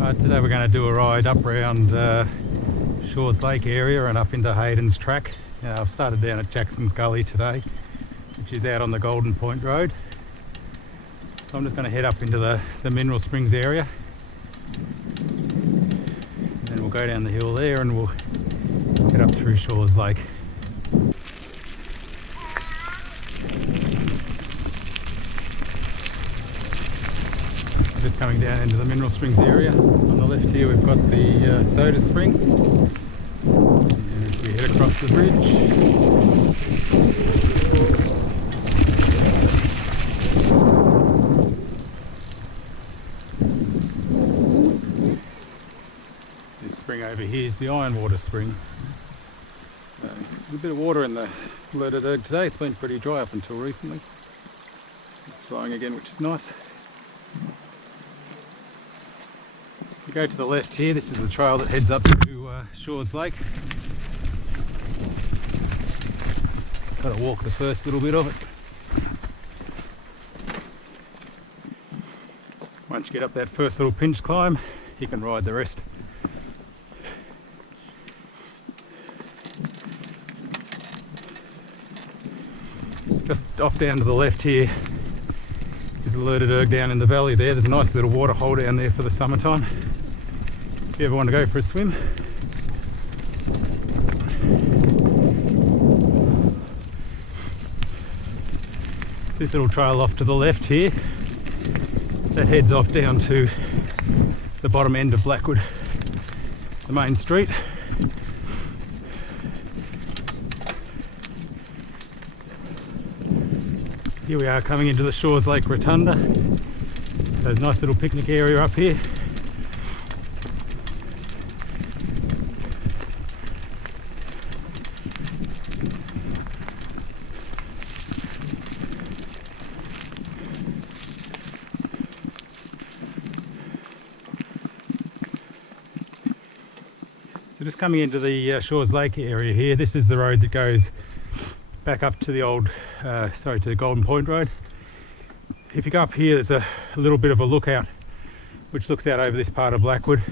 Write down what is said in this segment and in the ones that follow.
Today we're going to do a ride up around Shores Lake area and up into Haydens track. I've started down at Jackson's Gully today, which is out on the Golden Point Road. So I'm just going to head up into the Mineral Springs area. And then we'll go down the hill there and we'll head up through Shores Lake. Just coming down into the Mineral Springs area. On the left here we've got the Soda Spring, and as we head across the bridge, this spring over here is the Iron Water Spring. So a bit of water in the Haydens today. It's been pretty dry up until recently. It's flowing again, which is nice. You go to the left here, this is the trail that heads up to Shores Lake. Got to walk the first little bit of it. Once you get up that first little pinch climb, you can ride the rest. Just off down to the left here is the Haydens down in the valley there. There's a nice little water hole down there for the summertime. If you ever want to go for a swim. This little trail off to the left here, that heads off down to the bottom end of Blackwood, the main street. Here we are coming into the Shores Lake Rotunda. There's a nice little picnic area up here. So just coming into the Shores Lake area here, this is the road that goes back up to the old, to the Golden Point Road. If you go up here, there's a little bit of a lookout which looks out over this part of Blackwood.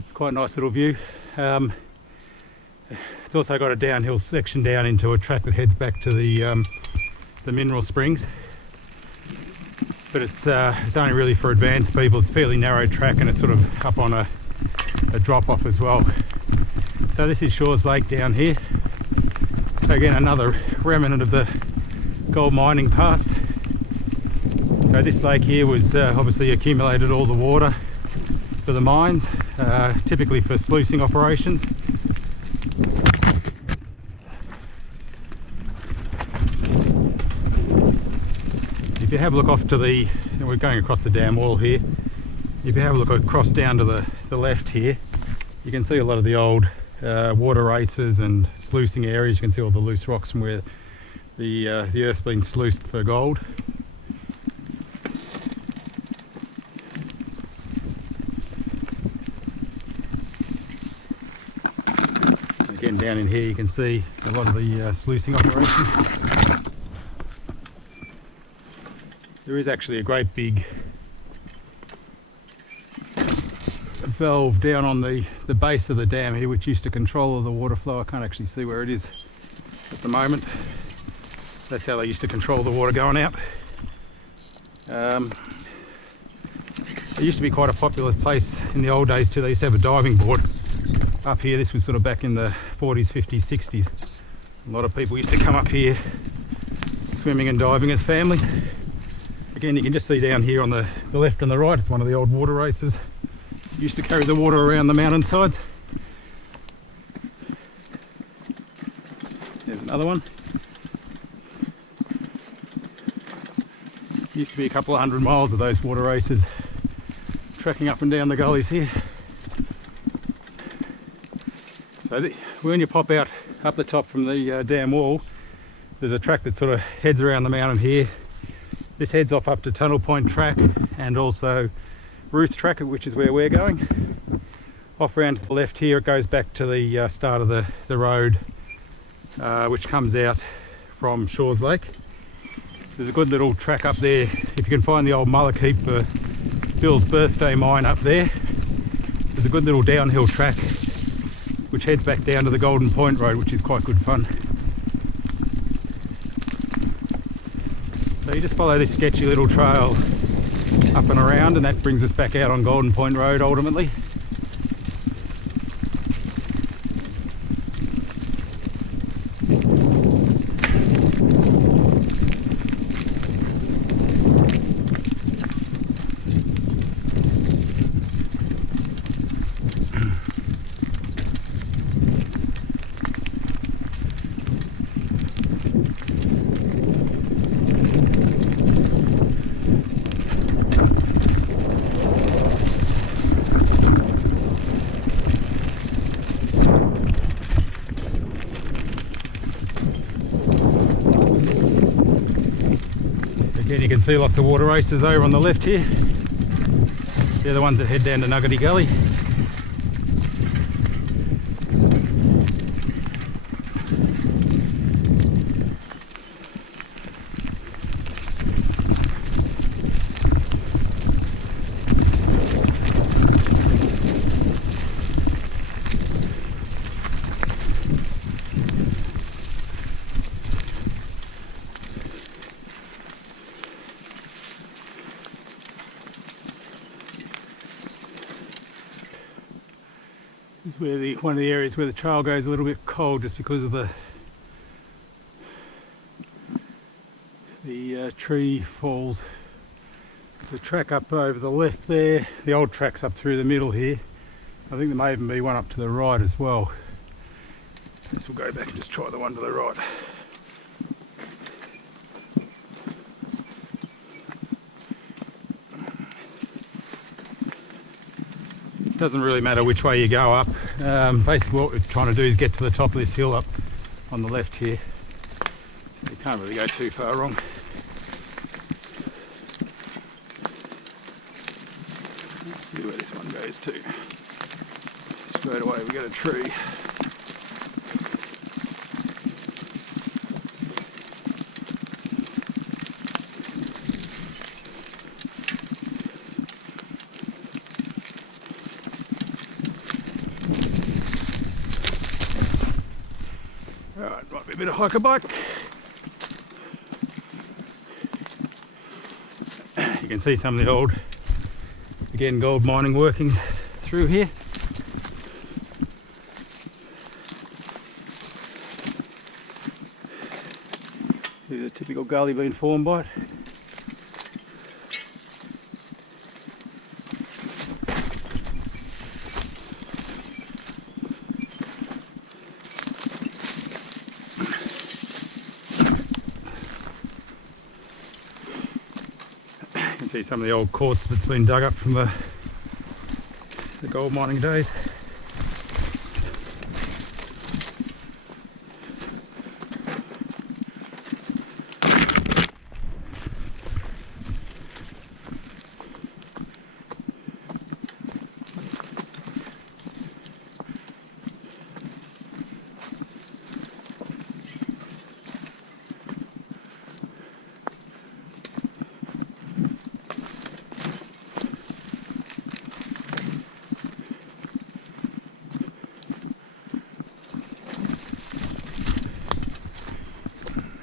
It's quite a nice little view. It's also got a downhill section down into a track that heads back to the Mineral Springs. But it's only really for advanced people. It's a fairly narrow track and it's sort of up on a drop off as well. So this is Shores Lake down here. So again, another remnant of the gold mining past. So this lake here was obviously accumulated all the water for the mines, typically for sluicing operations. If you have a look off to the, we're going across the dam wall here, if you have a look across down to the left here, you can see a lot of the old water races and sluicing areas. You can see all the loose rocks from where the earth's been sluiced for gold. Again, down in here you can see a lot of the sluicing operations. There is actually a great big valve down on the base of the dam here which used to control all the water flow. I can't actually see where it is at the moment. That's how they used to control the water going out. It used to be quite a popular place in the old days too. They used to have a diving board up here. This was sort of back in the 40s, 50s, 60s. A lot of people used to come up here swimming and diving as families. Again, you can just see down here on the left and the right, it's one of the old water races. Used to carry the water around the mountainsides. There's another one. Used to be a couple of 100 miles of those water races tracking up and down the gullies here. So when you pop out up the top from the dam wall, there's a track that sort of heads around the mountain here. This heads off up to Tunnel Point Track and also Ruth Track, which is where we're going. Off around to the left here, it goes back to the start of the road, which comes out from Shores Lake. There's a good little track up there. If you can find the old mullock heap for Bill's birthday mine up there, there's a good little downhill track which heads back down to the Golden Point Road, which is quite good fun. So you just follow this sketchy little trail up and around, and that brings us back out on Golden Point Road ultimately. Again, you can see lots of water racers over on the left here. They're the ones that head down to Nuggety Gully. This is where one of the areas where the trail goes a little bit cold, just because of the tree falls. There's a track up over the left there. The old track's up through the middle here. I think there may even be one up to the right as well. I guess we'll go back and just try the one to the right. Doesn't really matter which way you go up. Basically what we're trying to do is get to the top of this hill up on the left here. You can't really go too far wrong. Let's see where this one goes to. Straight away we get a tree. Alright, might be a bit of hiker bike. You can see some of the old, again, gold mining workings through here. Here's a typical gully being formed by it. You can see some of the old quartz that's been dug up from the gold mining days.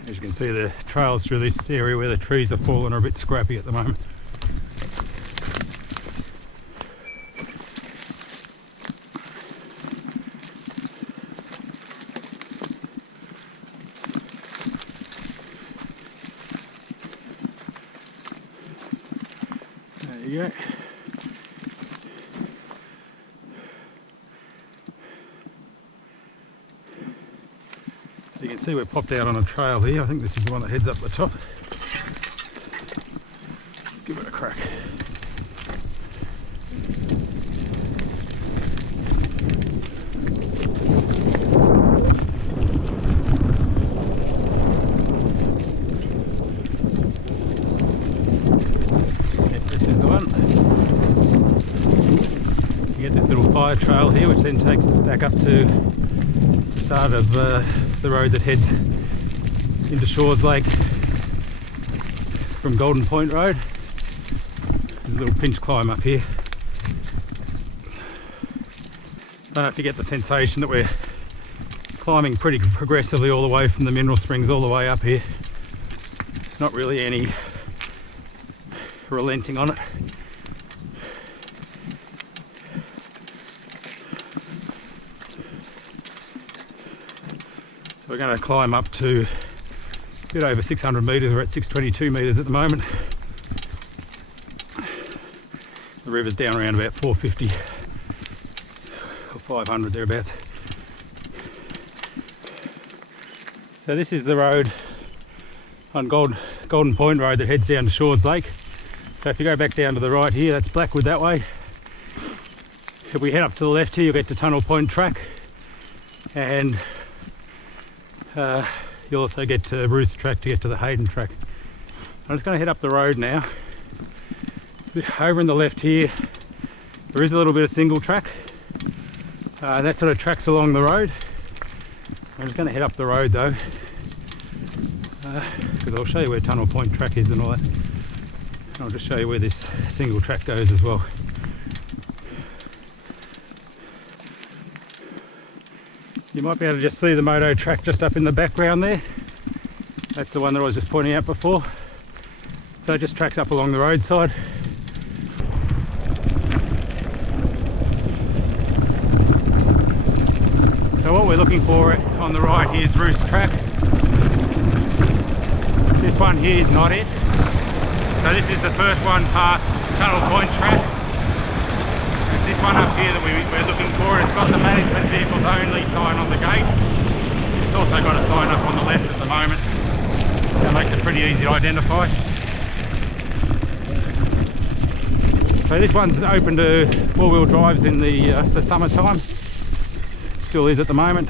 As you can see, the trails through this area where the trees are fallen are a bit scrappy at the moment. There you go. You can see we're popped out on a trail here. I think this is the one that heads up the top. Let's give it a crack. Yep, this is the one. You get this little fire trail here, which then takes us back up to the start of the road that heads into Shores Lake from Golden Point Road. There's a little pinch climb up here. don't know if you get the sensation that we're climbing pretty progressively all the way from the mineral springs all the way up here. There's not really any relenting on it. So we're going to climb up to a bit over 600 metres. We're at 622 metres at the moment. The river's down around about 450 or 500 thereabouts. So this is the road on Golden Point Road that heads down to Shores Lake. So if you go back down to the right here, that's Blackwood that way. If we head up to the left here, you'll get to Tunnel Point Track, and you'll also get to Ruth Track to get to the Hayden Track. I'm just going to head up the road now. Over in the left here, there is a little bit of single track. That sort of tracks along the road. I'm just going to head up the road though, because I'll show you where Tunnel Point Track is and all that. And I'll just show you where this single track goes as well. You might be able to just see the moto track just up in the background there. That's the one that I was just pointing out before. So it just tracks up along the roadside. So what we're looking for on the right here is Roos Track. This one here is not it. So this is the first one past Tunnel Point Track. It's this one up here that we're looking for. It's got the management vehicles only sign on the gate. It's also got a sign up on the left at the moment. That makes it pretty easy to identify. So this one's open to four-wheel drives in the summertime. Still is at the moment.